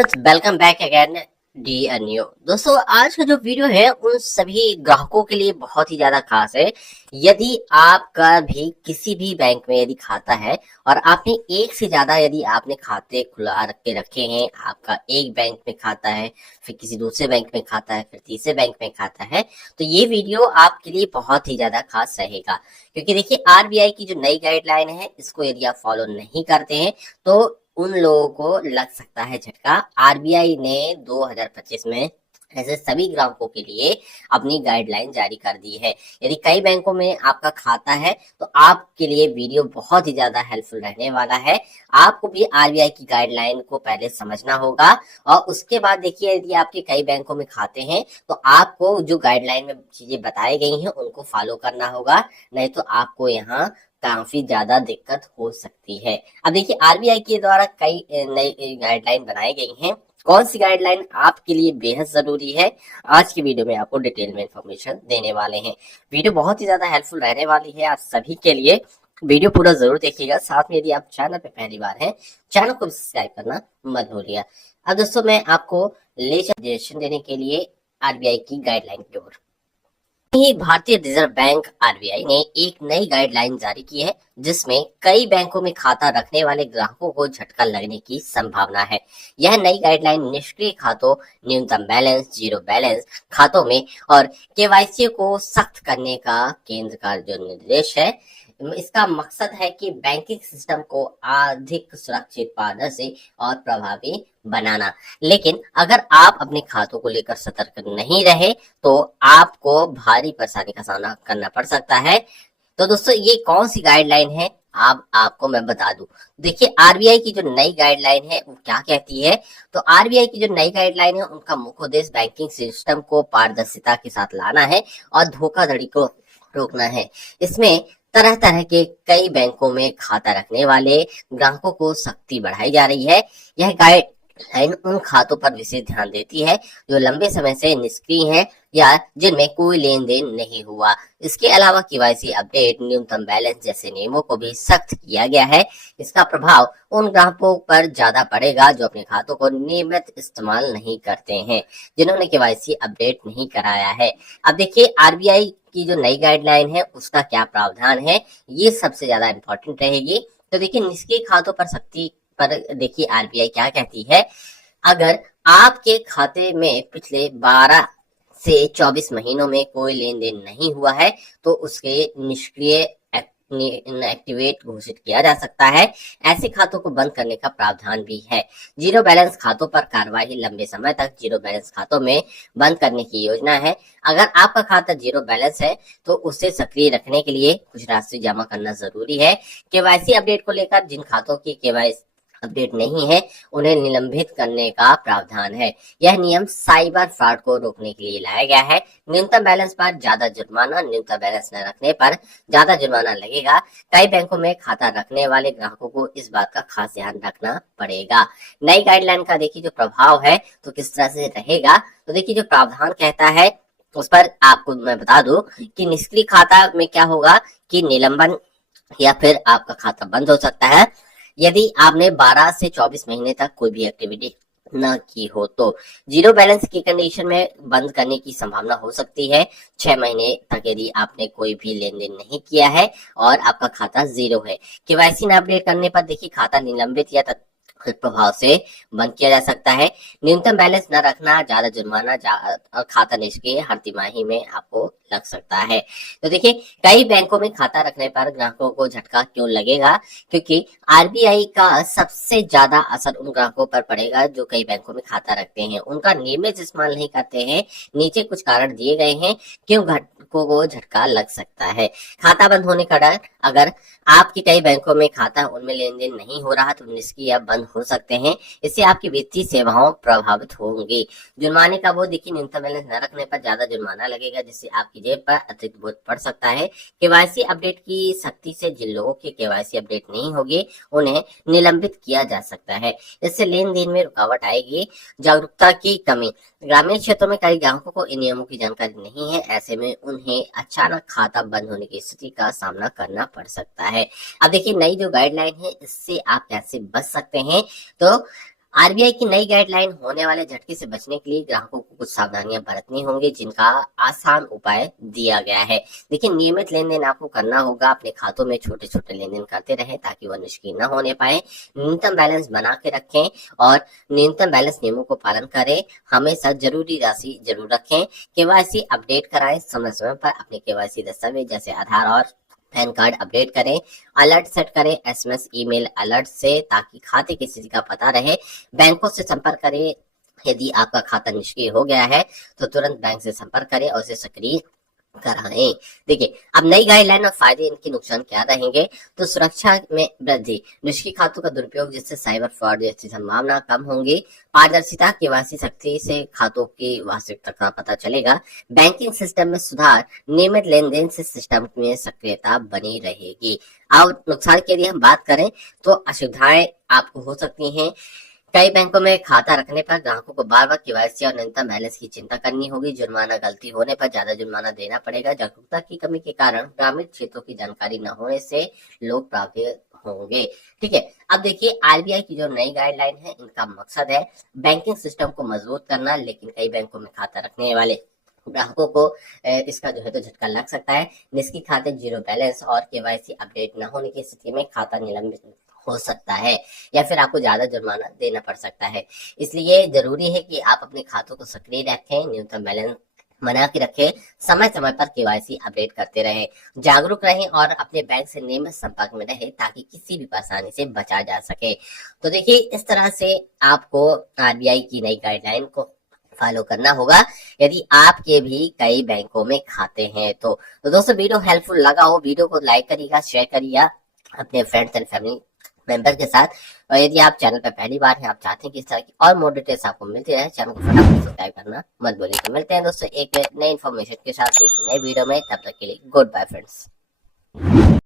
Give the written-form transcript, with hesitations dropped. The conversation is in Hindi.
Friends, welcome back again D undue. दोस्तों, आज का जो वीडियो है उन सभी ग्राहकों के लिए बहुत ही ज्यादा खास है। यदि आपका भी किसी भी बैंक में यदि खाता है और आपने एक से ज्यादा यदि आपने खाते खुला रखे हैं, आपका एक बैंक में खाता है, फिर किसी दूसरे बैंक में खाता है, फिर तीसरे बैंक में खाता है, तो ये वीडियो आपके लिए बहुत ही ज्यादा खास रहेगा। क्योंकि देखिए, आरबीआई की जो नई गाइडलाइन है, इसको यदि आप फॉलो नहीं करते हैं तो उन लोगों को लग सकता है झटका। आरबीआई ने 2025 में ऐसे सभी ग्राहकों के लिए अपनी गाइडलाइन जारी कर दी है। यदि कई बैंकों में आपका खाता है तो आपके लिए वीडियो बहुत ही ज्यादा हेल्पफुल रहने वाला है। आपको भी आरबीआई की गाइडलाइन को पहले समझना होगा और उसके बाद देखिए, यदि आपके कई बैंकों में खाते हैं तो आपको जो गाइडलाइन में चीजें बताई गई हैं उनको फॉलो करना होगा, नहीं तो आपको यहाँ काफी ज्यादा दिक्कत हो सकती है। अब देखिए, आरबीआई के द्वारा कई नई गाइडलाइन बनाई गई हैं। कौन सी गाइडलाइन आपके लिए बेहद जरूरी है, आज की वीडियो में आपको डिटेल में इंफॉर्मेशन देने वाले हैं। वीडियो बहुत ही ज्यादा हेल्पफुल रहने वाली है आप सभी के लिए। वीडियो पूरा जरूर देखिएगा। साथ में यदि आप चैनल पे पहली बार हैं, चैनल को सब्सक्राइब करना मत भूलिएगा। अब दोस्तों, मैं आपको सजेशन देने के लिए आरबीआई की गाइडलाइन की ओर। भारतीय रिजर्व बैंक आरबीआई ने एक नई गाइडलाइन जारी की है, जिसमें कई बैंकों में खाता रखने वाले ग्राहकों को झटका लगने की संभावना है। यह नई गाइडलाइन निष्क्रिय खातों, न्यूनतम बैलेंस, जीरो बैलेंस खातों में और केवाईसी को सख्त करने का केंद्र का जो निर्देश है, इसका मकसद है कि बैंकिंग सिस्टम को अधिक सुरक्षित, पारदर्शी और प्रभावी बनाना। लेकिन अगर आप अपने खातों को लेकर सतर्क नहीं रहे तो आपको भारी परेशानी का सामना करना पड़ सकता है। तो दोस्तों, ये कौन सी गाइडलाइन है आपको मैं बता दूं। देखिए, आरबीआई की जो नई गाइडलाइन है वो क्या कहती है। तो आरबीआई की जो नई गाइडलाइन है, उनका मुख्य उद्देश्य बैंकिंग सिस्टम को पारदर्शिता के साथ लाना है और धोखाधड़ी को रोकना है। इसमें तरह तरह के कई बैंकों में खाता रखने वाले ग्राहकों को सख्ती बढ़ाई जा रही है। यह गाइडलाइन उन खातों पर विशेष ध्यान देती है जो लंबे समय से निष्क्रिय हैं या जिनमें कोई लेन देन नहीं हुआ। इसके अलावा केवाईसी अपडेट, न्यूनतम बैलेंस जैसे नियमों को भी सख्त किया गया है। इसका प्रभाव उन ग्राहकों पर ज्यादा पड़ेगा जो अपने खातों को नियमित इस्तेमाल नहीं करते हैं, जिन्होंने केवाईसी अपडेट नहीं कराया है। अब देखिए, आरबीआई की जो नई गाइडलाइन है उसका क्या प्रावधान है, ये सबसे ज्यादा इंपॉर्टेंट रहेगी। तो देखिए, निष्क्रिय खातों पर सख्ती पर देखिए आरबीआई क्या कहती है। अगर आपके खाते में पिछले 12 से 24 महीनों में कोई लेन देन नहीं हुआ है तो उसके निष्क्रिय इनएक्टिवेट घोषित किया जा सकता है। ऐसे खातों को बंद करने का प्रावधान भी है। जीरो बैलेंस खातों पर कार्रवाई, लंबे समय तक जीरो बैलेंस खातों में बंद करने की योजना है। अगर आपका खाता जीरो बैलेंस है तो उसे सक्रिय रखने के लिए कुछ राशि जमा करना जरूरी है। केवाईसी अपडेट को लेकर जिन खातों की केवाईसी अपडेट नहीं है उन्हें निलंबित करने का प्रावधान है। यह नियम साइबर फ्रॉड को रोकने के लिए लाया गया है। न्यूनतम बैलेंस पर ज्यादा जुर्माना, न्यूनतम बैलेंस न रखने पर ज्यादा जुर्माना लगेगा। कई बैंकों में खाता रखने वाले ग्राहकों को इस बात का खास ध्यान रखना पड़ेगा। नई गाइडलाइन का देखिए जो प्रभाव है तो किस तरह से रहेगा। तो देखिए, जो प्रावधान कहता है उस पर आपको मैं बता दूं कि निष्क्रिय खाता में क्या होगा कि निलंबन या फिर आपका खाता बंद हो सकता है यदि आपने 12 से 24 महीने तक कोई भी एक्टिविटी न की हो। तो जीरो बैलेंस की कंडीशन में बंद करने की संभावना हो सकती है 6 महीने तक यदि आपने कोई भी लेन देन नहीं किया है और आपका खाता जीरो है। केवाईसी न अपडेट करने पर देखिए खाता निलंबित या प्रभाव से बंद किया जा सकता है। न्यूनतम बैलेंस न रखना, ज्यादा जुर्माना और खाता निष्क्रिय हर तिमाही में आपको लग सकता है। तो देखिए, कई बैंकों में खाता रखने पर ग्राहकों को झटका क्यों लगेगा, क्योंकि आरबीआई का सबसे ज्यादा असर उन ग्राहकों पर पड़ेगा जो कई बैंकों में खाता रखते हैं, उनका नियमित इस्तेमाल नहीं करते हैं। नीचे कुछ कारण दिए गए हैं क्यों ग्राहकों को झटका लग सकता है। खाता बंद होने का डर, अगर आपके कई बैंकों में खाता उनमें लेन देन नहीं हो रहा तो निष्क्रिय या बंद हो सकते हैं। इससे आपकी वित्तीय सेवाओं प्रभावित होंगी। जुर्माने का वो देखिए, न्यूनतम बैलेंस न रखने पर ज्यादा जुर्माना लगेगा जिससे आपकी जेब पर अतिरिक्त बोझ पड़ सकता है। केवाईसी अपडेट की सख्ती से जिन लोगों की केवाईसी अपडेट नहीं होगी उन्हें निलंबित किया जा सकता है। इससे लेन देन में रुकावट आएगी। जागरूकता की कमी, ग्रामीण क्षेत्रों में कई ग्राहकों को इन नियमों की जानकारी नहीं है। ऐसे में उन्हें अचानक खाता बंद होने की स्थिति का सामना करना पड़ सकता है। अब देखिए, नई जो गाइडलाइन है इससे आप कैसे बच सकते हैं। तो आरबीआई की नई गाइडलाइन होने वाले झटके से बचने के लिए ग्राहकों को कुछ सावधानियां बरतनी होंगी, जिनका आसान उपाय दिया गया है। देखिए, नियमित लेन देन आपको करना होगा, अपने खातों में छोटे छोटे लेन देन करते रहें ताकि वह निष्क्रिय न होने पाए। न्यूनतम बैलेंस बना के रखें और न्यूनतम बैलेंस नियमों को पालन करें। हमेशा जरूरी राशि जरूर रखें। केवाईसी अपडेट कराएं, समय समय पर अपने केवाईसी दस्तावेज जैसे आधार और पैन कार्ड अपडेट करें। अलर्ट सेट करें एसएमएस ईमेल अलर्ट से, ताकि खाते की स्थिति का पता रहे। बैंकों से संपर्क करें, यदि आपका खाता निष्क्रिय हो गया है तो तुरंत बैंक से संपर्क करें और उसे सक्रिय कराएं। देखिए, अब नई गाइडलाइन और फायदे, इनके नुकसान क्या रहेंगे। तो सुरक्षा में वृद्धि, निष्क्रिय खातों का दुरुपयोग जिससे साइबर फ्रॉड जैसी संभावना कम होंगी। पारदर्शिता, केवाईसी सख्ती से खातों की वास्तविकता का पता चलेगा। बैंकिंग सिस्टम में सुधार, नियमित लेन देन से सिस्टम में सक्रियता बनी रहेगी। अब नुकसान की यदि हम बात करें तो असुविधाएं आपको हो सकती हैं। कई बैंकों में खाता रखने पर ग्राहकों को बार बार केवाईसी और न्यूनतम बैलेंस की चिंता करनी होगी। जुर्माना, गलती होने पर ज्यादा जुर्माना देना पड़ेगा। जागरूकता की कमी के कारण ग्रामीण क्षेत्रों की जानकारी न होने से लोग प्रभावित होंगे। ठीक है, अब देखिए, आरबीआई की जो नई गाइडलाइन है, इनका मकसद है बैंकिंग सिस्टम को मजबूत करना, लेकिन कई बैंकों में खाता रखने वाले ग्राहकों को इसका जो है तो झटका लग सकता है। निष्क्रिय खाते, जीरो बैलेंस और केवाईसी अपडेट न होने की स्थिति में खाता निलंबित हो सकता है या फिर आपको ज्यादा जुर्माना देना पड़ सकता है। इसलिए जरूरी है कि आप अपने खातों को सक्रिय रखें, न्यूनतम बैलेंस बना के रखें, समय समय पर केवाईसी अपडेट करते रहें, जागरूक रहें और अपने बैंक से नियमित संपर्क में रहें ताकि किसी भी परेशानी से बचा जा सके। तो देखिए, इस तरह से आपको आरबीआई की नई गाइडलाइन को फॉलो करना होगा यदि आपके भी कई बैंकों में खाते हैं तो दोस्तों, वीडियो हेल्पफुल लगा हो, वीडियो को लाइक करिएगा, शेयर करिएगा अपने फ्रेंड्स एंड फैमिली मेंबर के साथ। और यदि आप चैनल पर पहली बार हैं, आप चाहते हैं कि इस तरह की और मोर डिटेल्स आपको मिलती रहे, चैनल को फटाफट सब्सक्राइब करना मत भूलिए। तो मिलते हैं दोस्तों एक नए इन्फॉर्मेशन के साथ एक नए वीडियो में, तब तक के लिए गुड बाय फ्रेंड्स।